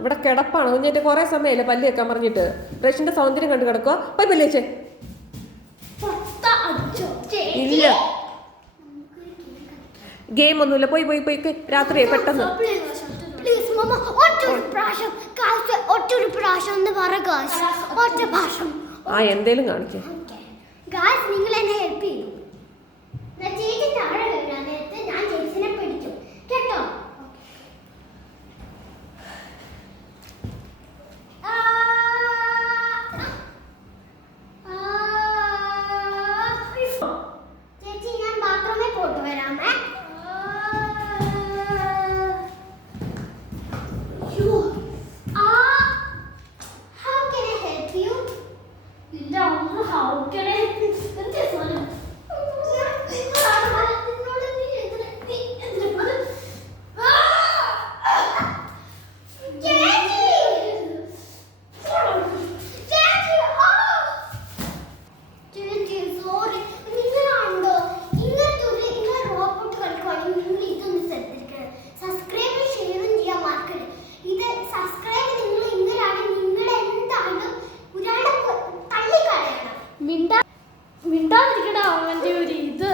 ഇവിടെ കിടപ്പാണ്. കുഞ്ഞിട്ട് കുറെ സമയമല്ലേ പല്ല് വെക്കാൻ പറഞ്ഞിട്ട്. ബ്രഷിന്റെ സൗന്ദര്യം കണ്ടു കിടക്കുക. പോയി പല്ല് വെച്ചേ. ഇല്ല, ഗെയിം ഒന്നുമില്ല. പോയി പോയി പോയി രാത്രിയെ പെട്ടെന്ന്. ആ എന്തേലും കാണിക്കേ. നിങ്ങൾ എന്നെ ഹെൽപ്പ് ചെയ്യും. ചേച്ചി താഴെ വീഴാൻ നേരത്ത് ഞാൻ ചേച്ചിനെ പിടിക്കും കേട്ടോ. ചേച്ചി ഞാൻ ബാത്റൂമിൽ പോയിട്ട് വരാമേ. How can I help you? How can I help you? മിണ്ടാതിരിക്കടാ അവന്റെ ഒരു ഇത്.